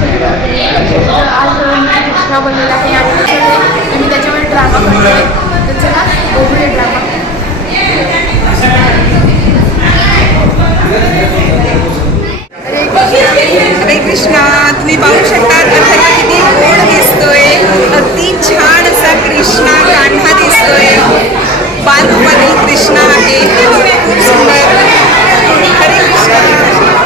आज कृष्णा बनलेला आहे आणि मी त्याच्यामध्ये ड्रामा करतो आहे. तर चला बघूया ड्रामा. हरे कृष्णा. तुम्ही पाहू शकता अथर्व किती गोड दिसतोय. अति छान असा कृष्णा कान्हा दिसतोय. बालरूपातील कृष्णा आहे. खूप सुंदर. हरे कृष्णा. हरे कृष्णा.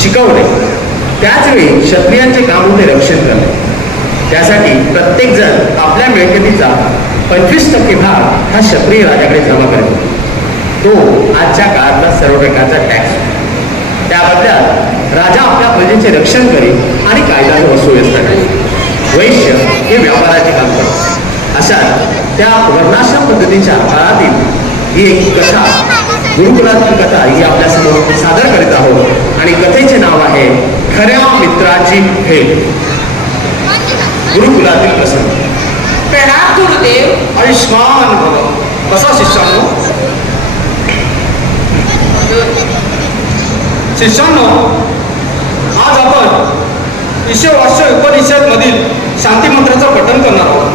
शिकवणे. त्याचवेळी क्षत्रियांचे काम होते रक्षण करणे. त्यासाठी प्रत्येक जण आपल्या मिळकतीचा 25% भाग हा क्षत्रिय राजाकडे जमा करतो. तो आजच्या काळातला सर्व प्रकारचा टॅक्स. त्या बदल्यात राजा आपल्या प्रजेचे रक्षण करेल आणि कायदा सुव्यवस्था करेल. वैश्य हे व्यापाराचे काम करतात. अशा त्या वर्णाश्रम पद्धतीच्या काळातील ही एक कथा, गुरुकुलातील कथा ही आपल्यासमोर सादर करीत आहोत. आणि कथेचे नाव आहे खऱ्या मित्राची भेट. गुरुकुलातील प्रसंग. प्रणाम गुरुदेव. आयुष्मान भव. कसा शिष्यानो? शिष्यानो, आज आपण ईशवास्य उपनिषद मधील शांती मंत्राचं पठण करणार आहोत.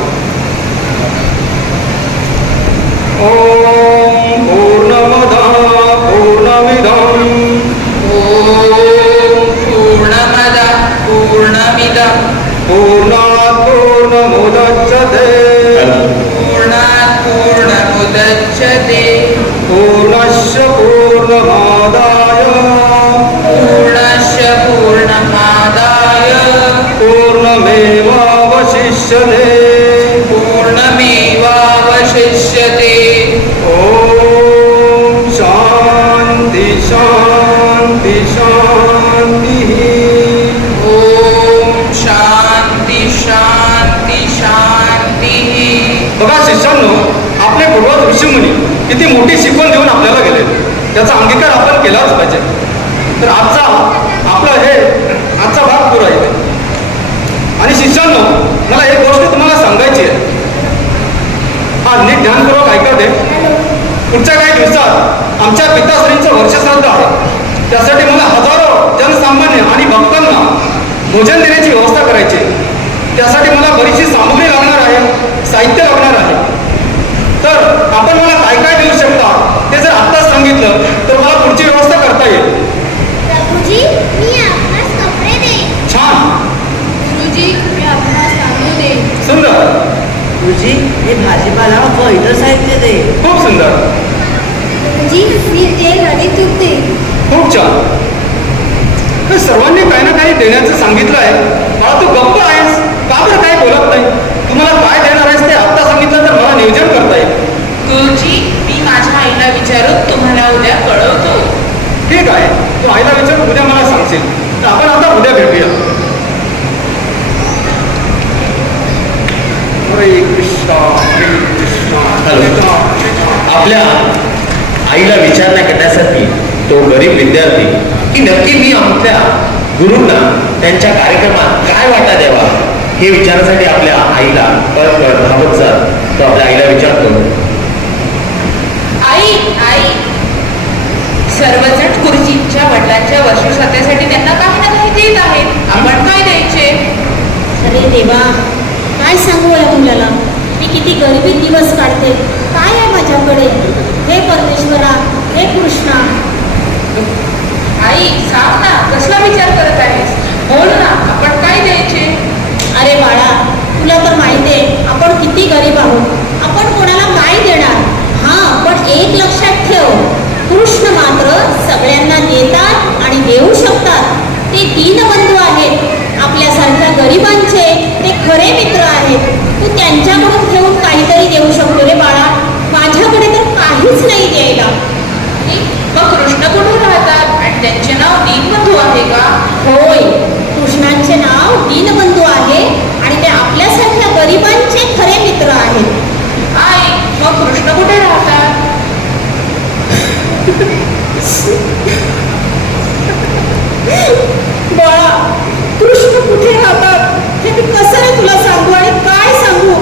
ओम पूर्णमद पूर्णमिदं पूर्णमद पूर्णमिदं पूर्णात् पूर्णमुदच्यते पूर्णात् पूर्णमुदच्यते पूर्णस्य पूर्णमादाय पूर्णस्य पूर्णमादाय पूर्णमेवावशिष्यते पूर्णमेवावशिष्यते. ओम शांति शांति शांति. ओम शांती शांती शांती. बघा शिष्यानो, आपले पूर्वज ऋषीमुनी किती मोठी शिकवण देऊन आपल्याला गेले, त्याचा अंगीकार आपण केलाच पाहिजे. तर आजचा भाग पुरा आहे. आणि शिष्यांनो, मला एक गोष्ट तुम्हाला सांगायची आहे. हा नीट ध्यानपूर्वक ऐका ते. पुढच्या काही दिवसात आमच्या पिताश्रींचं वर्षश्राद्ध आहे. त्यासाठी मला हजारो जनसामान्य आणि भक्तांना भोजन देण्याची व्यवस्था करायची आहे. त्यासाठी मला बरीचशी सामग्री लागणार आहे, साहित्य लागणार आहे. तर आपण मला काय काय देऊ शकता ते जर आत्ताच सांगितलं तर मला पुढची व्यवस्था करता येईल. प्रभुजी, मी आपणास कपडे देईन. छान, गुरुजी, मी आपणास तांदूळ देईन. सुंदर, गुरुजी मी भाजीपाला व इतर साहित्य दे. खूप सुंदर, प्रभुजी, मी तेल आणि तूप देईन. खूप छान. तर सर्वांनी काही ना काही देण्याचं सांगितलं आहे. मला तू गप्प आहेस का बरं, काय बोलत नाही? तुम्हाला काय देणार आहेस ते आत्ता सांगितलं तर मला नियोजन करता येईल. गुरुजी, मी माझ्या आईला विचारून तुम्हाला उद्या कळवतो. ठीक आहे, तू आईला विचारून उद्या मला सांगशील. तर आपण आता उद्या भेटूया. हरे कृष्णा हरे कृष्णा. हॅलो. आपल्या आईला विचारणा करण्यासाठी तो गरीब विद्यार्थी की नक्की मी आपल्या गुरूंना त्यांच्या कार्यक्रमात काय वाटा द्यावा हे विचारण्यासाठी आपल्या आईला परत धावत जात तो आपल्या आईला विचारतो, आई, सर्वजण गुरुजींच्या वडिलांच्या वर्षश्राद्धासाठी त्यांना काही ना काही देत आहेत. आपण काय द्यायचे? अरे देवा, काय सांगू या तुम्हाला? मी किती गरिबी दिवस काढते. काय आहे माझ्याकडे? हे परमेश्वरा, हे कृष्णा. आई, सांग ना, कसला विचार करत आहेस? बोल ना, आपण काय द्यायचे? अरे बाळा, तुला तर माहिती आहे आपण किती गरीब आहोत. आपण कोणाला काय देणार? हां, पण एक लक्षात ठेव, कृष्ण मात्र सगळ्यांना देतात आणि देऊ शकतात. ते दीनबंधू आहेत. आपल्यासारख्या गरिबांचे ते खरे मित्र आहेत. तू त्यांच्याकडून घेऊन काहीतरी देऊ शकतो रे बाळा. माझ्याकडे तर काहीच नाही द्यायला. मग कृष्ण कुठे राहतात आणि त्यांचे नाव दीनबंधू आहे का? होय, कृष्णांचे नाव दीनबंधू आहे आणि ते आपल्यासारख्या गरिबांचे खरे मित्र आहेत. आई, मग कृष्ण कुठे राहतात? बाळा, कृष्ण कुठे राहतात हे मी कसं रे तुला सांगू आणि काय सांगू?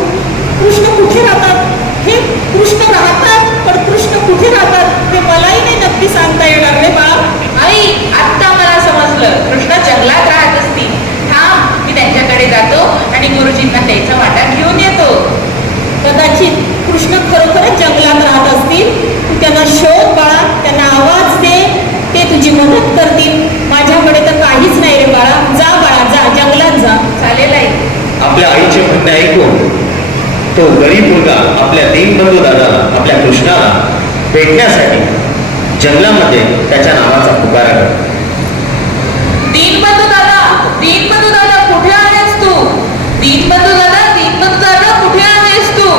कृष्ण कुठे राहतात हे कृष्ण राहतात, पण कृष्ण कुठे राहतात हे मलाही नाही नक्की सांगता येणार रे बाळा. आई, आत्ता मला समजलं, कृष्ण जंगलात राहत असतील. थांब, मी त्यांच्याकडे जातो आणि गुरुजींना त्याचा वाटा घेऊन येतो. कदाचित कृष्ण खरोखरच जंगलात राहत असतील. तू त्यांना शोध बाळा, त्यांना आवाज दे, ते तुझी मदत करतील. माझ्याकडे तर काहीच नाही रे बाळा. जा बाळा, जा, जंगलात जा. चालेल आई. आपल्या आईचे म्हणणे ऐकून तो गरीब मुलगा आपल्या दीनबंधू दादाला, आपल्या कृष्णाला भेटण्यासाठी जंगलामध्ये त्याच्या नावाचा पुकारा करतो. दीनबंधू दादा, दीनबंधू दादा, कुठे आहेस तू? दीनबंधू दादा, दीनबंधू दादा, कुठे आहेस तू?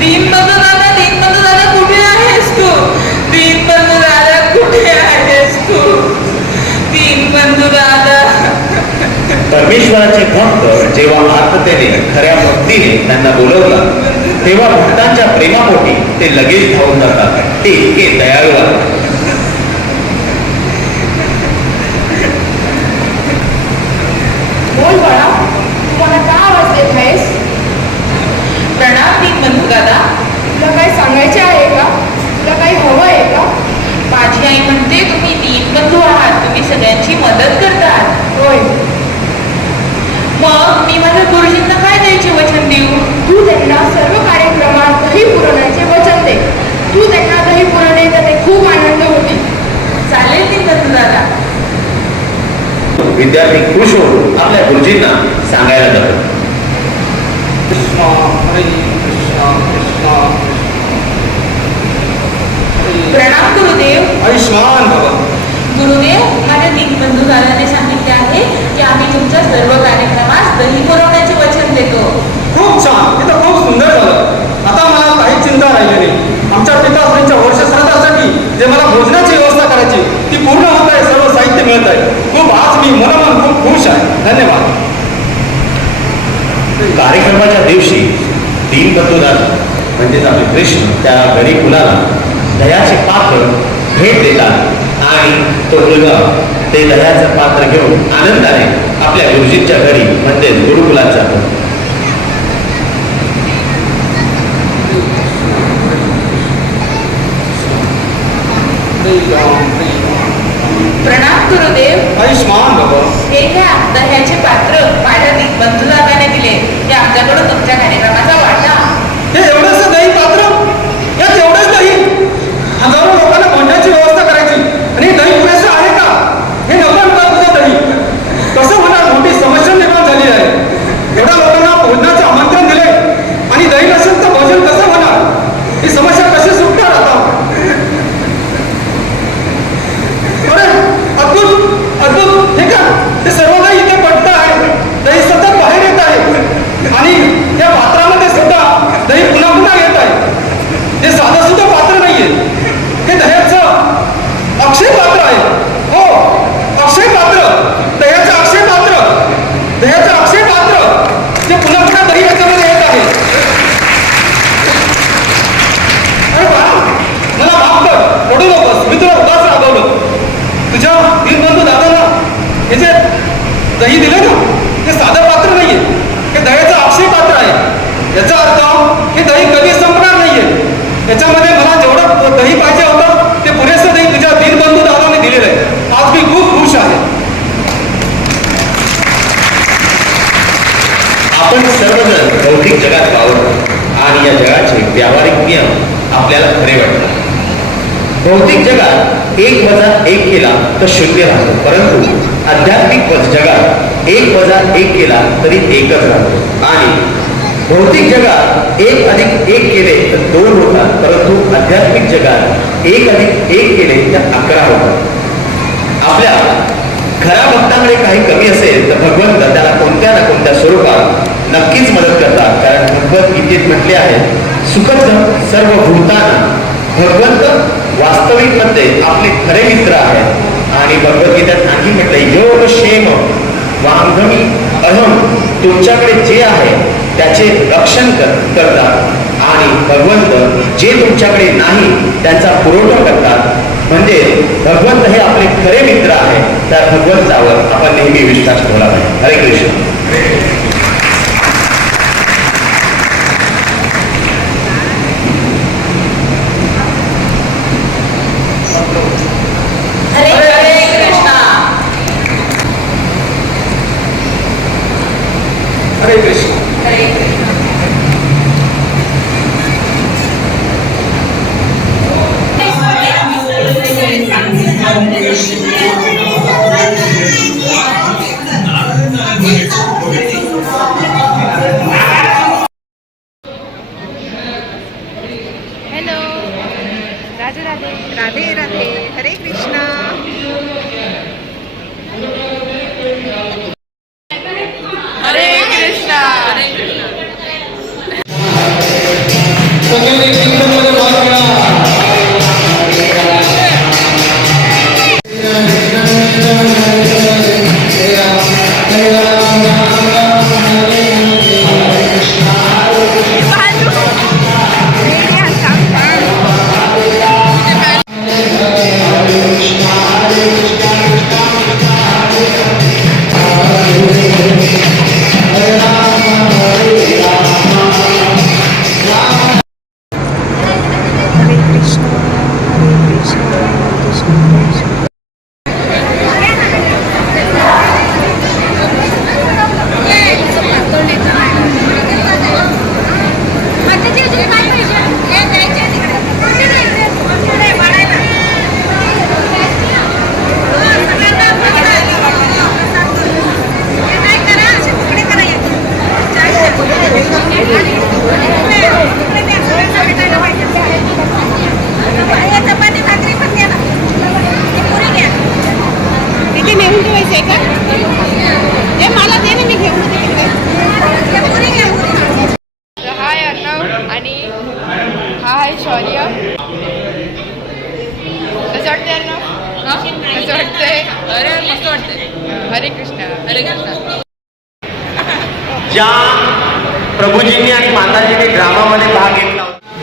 दीनबंधू दादा, दीनबंधू दादा, कुठे आहेस तू? दीनबंधू दादा, कुठे आहेस तू? दीनबंधू दादा. परमेश्वराचे भक्त जेव्हा आर्ततेने खऱ्या भक्तीने त्यांना बोलवतात तेव्हा भक्तांच्या प्रेमापोटी ते लगेच धावून जातात. ते इतके दयाळू आहेत. बोल बाळा, तू मला का आवाज देत आहेस? प्रणाम दीनबंधू दादा. तुला काही सांगायचे आहे का? तुला काही हवं आहे का? माझी आई म्हणते तुम्ही दीनबंधू आहात, तुम्ही सगळ्यांची मदत करतात. होय. मग मी माझ्या गुरुजींना काय द्यायचे वचन देऊ? तू त्यांना सर्व कार्यक्रमात दही पुरवण्याचे वचन दे. तू त्यांना दही पुरवले तर ते खूप आनंद होतील. चालेल दीनबंधू दादा. विद्यार्थी खुश होऊन आपल्या गुरुजींना सांगायला जातात. कृष्णा हरे कृष्णा कृष्णा प्रणाम गुरुदेव. आयुष्मान बाबा. गुरुदेव, माझ्या दीनबंधू दादाने सांगितले आहे की आम्ही तुमच्या सर्व कार्यक्रमास दही पुरवण्याचे वचन देतो. खूप छान, हे तर खूप सुंदर झालं. आता मला काही चिंता राहिली नाही. आमच्या पिताश्रींच्या वर्षश्राद्धासाठी जे मला भोजनाची व्यवस्था करायची ती पूर्ण होत आहे. सर्व साहित्य मिळत आहे. खूप आज मी मनोमन खूप खुश आहे. धन्यवाद. कार्यक्रमाच्या दिवशी दीनबंधू दादा म्हणजेच आपले कृष्ण त्या गरीब मुलाला दह्याचे पात्र भेट देतात आणि तो मुलगा ते दह्याचं पात्र घेऊन आनंदाने आपल्या गुरुजींच्या घरी म्हणजेच गुरुकुलात जातो. प्रणाम गुरुदेव. आयुष्मान बाबा. हे घ्या दह्याचे पात्र माझ्या बंधू दादाने दिले. हे आमच्याकडून तुमच्या कार्यक्रमाचा वाटा. हे एवढंच दही पात्र, यात एवढंच दही, हजारो लोकांना भांड्याची व्यवस्था करायची आणि हे दही पुरेसं आहे का? हे नको नका तुझं दही. कसं होणार? मोठी समस्या निर्माण झाली आहे. एवढ्या लोकांना भोजनाचं आमंत्रण दिले आणि दही नसेल तर भोजन कसं होणार? ही समस्या कशी सुटणार आता? अरे अद्भुत अद्भुत. हे का ते सर्व काही इथे पडतं आहे. दही सतत बाहेर येत आहे आणि या पात्रामध्ये सुद्धा दही पुन्हा पुन्हा येत आहे. हे साधं सुद्धा पात्र नाहीये, हे दह्याचं अक्षय पात्र आहे. हो, अक्षय पात्र, दह्याचं अक्षय पात्र, दह्याचं अक्षय पात्र, जे पुन्हा पुन्हा दही याच्यामध्ये येत आहे. अरे बाळा, मला माफ कर, रडू नकोस. मी तुला उदास राबवलं. तुझ्या दीनबंधू दादाला हे जे दही दिलं ना, ते साधं पात्र नाहीये, हे दह्याचं अक्षय पात्र आहे. याचा अर्थ हे दही कधी संपणार नाहीये. याच्यामध्ये मला जेवढं दही पाहिजे होतं ते पुरेसं दही तुझ्या दीनबंधू दादाने दिलेलं आहे. आज मी खूप खुश आहे. आपण सर्वजण भौतिक जगात वावरतो आणि या जगाचे व्यावहारिक नियम आपल्याला खरे वाटतात. भौतिक जगात 1+1 केला तर 0 राहतो, परंतु आध्यात्मिक जगात 1+1 केला तरी 1च राहतो. आणि भौतिक जगात 1+1 केले तर 2 होतात, परंतु आध्यात्मिक जगात 1+1 केले तर 11 होतात. आपल्या खऱ्या भक्ताकडे काही कमी असेल तर भगवंत त्याला कोणत्या ना कोणत्या स्वरूपात नक्कीच मदत करतात. कारण भगवद्गीतेत म्हटले आहे, सुखद सर्व भूताना. भगवंत वास्तविकमध्ये आपले खरे मित्र आहेत. आणि भगवद्गीतेत आणखी म्हटले, योग क्षेम वांगमी अहम. तुमच्याकडे जे आहे त्याचे रक्षण करतात आणि भगवंत जे तुमच्याकडे नाही त्यांचा पुरवठा करतात. म्हणजे भगवंत हे आपले खरे मित्र आहेत. त्या भगवंतावर आपण नेहमी विश्वास ठेवला पाहिजे. हरे कृष्ण. हरे हरे कृष्णा. हरे कृष्ण. हरे कृष्णा. हॅलो, राधे राधे. राधे राधे. हरे कृष्णा. हरे कृष्णा. हरे कृष्णा. सगळ्यांनी कीर्तनमध्ये भाग घ्या. हरे कृष्णा. हरे कृष्णा. ज्या प्रभूजींनी आणि माताजींनी ड्रामामध्ये भाग घेतला होता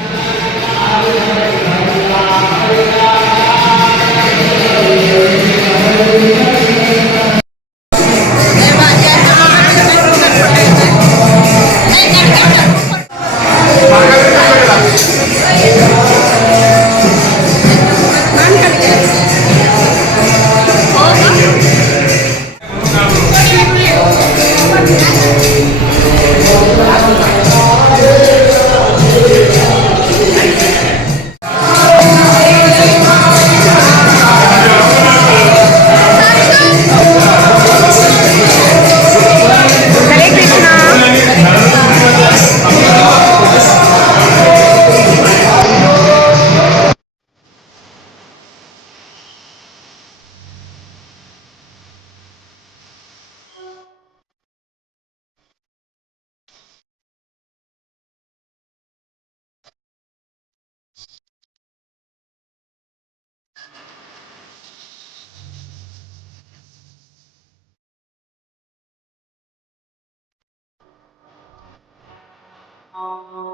Thank you.